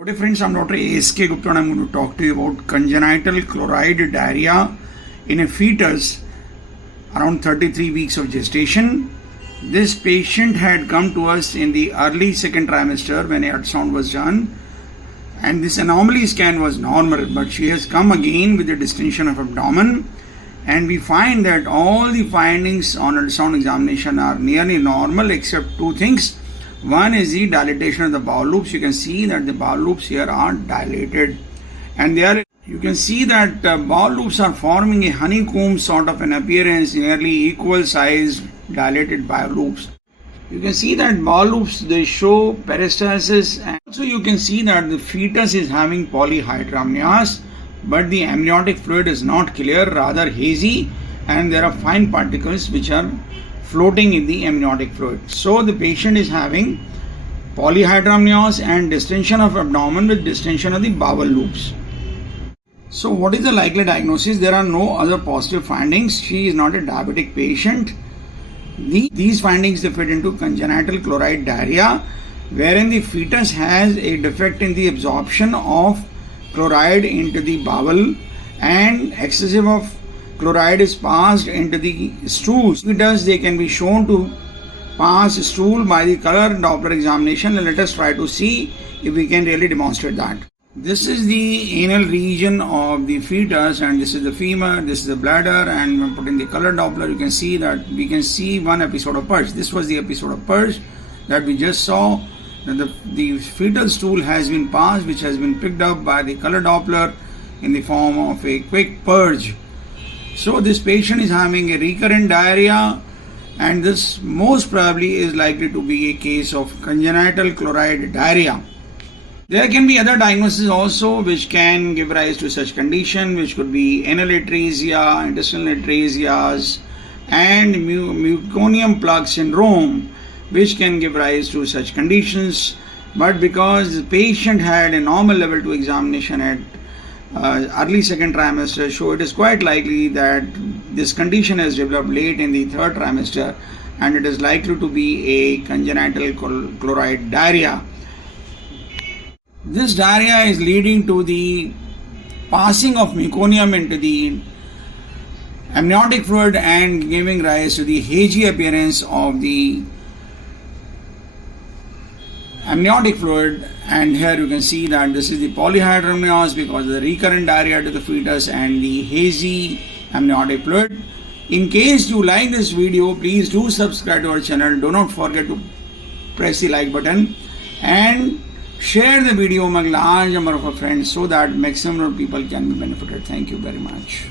Okay friends, I'm Dr. A.S.K. Gupta and I'm going to talk to you about congenital chloride diarrhea in a fetus around 33 weeks of gestation. This patient had come to us in the early second trimester when ultrasound was done, and this anomaly scan was normal, but she has come again with a distension of abdomen, and we find that all the findings on ultrasound examination are nearly normal except two things. One is the dilatation of the bowel loops. You can see that the bowel loops here are dilated, and you can see that bowel loops are forming a honeycomb sort of an appearance, nearly equal sized dilated bowel loops. You can see that bowel loops, they show peristalsis, and also you can see that the fetus is having polyhydramnios, but the amniotic fluid is not clear, rather hazy, and there are fine particles which are floating in the amniotic fluid. So the patient is having polyhydramnios and distension of abdomen with distension of the bowel loops. So what is the likely diagnosis? There are no other positive findings. She is not a diabetic patient. These findings they fit into congenital chloride diarrhea, wherein the fetus has a defect in the absorption of chloride into the bowel, and excessive of chloride is passed into the stools. Fetus, they can be shown to pass stool by the color Doppler examination, and let us try to see if we can really demonstrate that. This is the anal region of the fetus, and this is the femur, this is the bladder, and when put in the color Doppler, you can see that we can see one episode of purge. This was the episode of purge that we just saw, that the fetal stool has been passed, which has been picked up by the color Doppler in the form of a quick purge. So this patient is having a recurrent diarrhea, and this most probably is likely to be a case of congenital chloride diarrhea. There can be other diagnoses also which can give rise to such condition, which could be anal atresia, intestinal atresias, and meconium plug syndrome, which can give rise to such conditions. But because the patient had a normal level 2 examination at early second trimester, so it is quite likely that this condition has developed late in the third trimester, and it is likely to be a congenital chloride diarrhea. This diarrhea is leading to the passing of meconium into the amniotic fluid and giving rise to the hazy appearance of the amniotic fluid. And here you can see that this is the polyhydramnios because of the recurrent diarrhea to the fetus and the hazy amniotic fluid. In case you like this video, please do subscribe to our channel. Do not forget to press the like button and share the video among large number of our friends so that maximum people can be benefited. Thank you very much.